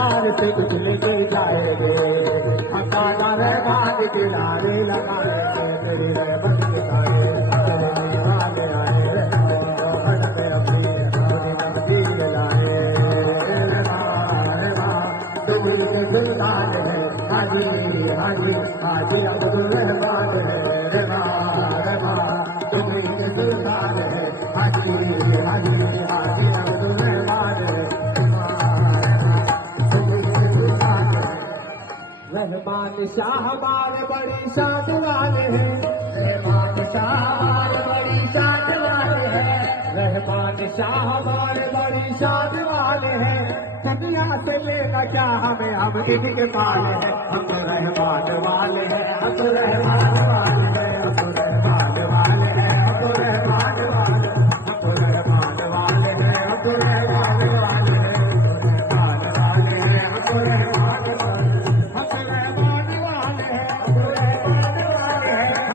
प्यार से कुछ लेके जाएंगे, हम दादा रहमान के नारे लगाएंगे, तेरी रहमत के तारे चलने वाले आए, रहमत अपनी अपनी मंदिर लाए। तुम के सुल्तान है हाजी हाजी हाजी अब्दुल रहमान है, तुम के सुल्तान है हाजी हाजी हाजी अब्दुल रहमान है। रहमान शाह हमारे बड़ी शान वाले हैं, रहमान शाह हमारे बड़ी शान वाले हैं, रहमान शाह हमारे बड़ी शान वाले हैं। दुनिया से लेना क्या हमें, हम इनके पाले हैं, हम तो रहमान वाले हैं, हम तो रहमान वाले हैं, हम तो रहमान वाले हैं, हम तो रहमान वाले हैं, हम तो रहमान वाले हैं, हम तो रहमान वाले हैं, हम तो रहमान वाले हैं, हम तो रहमान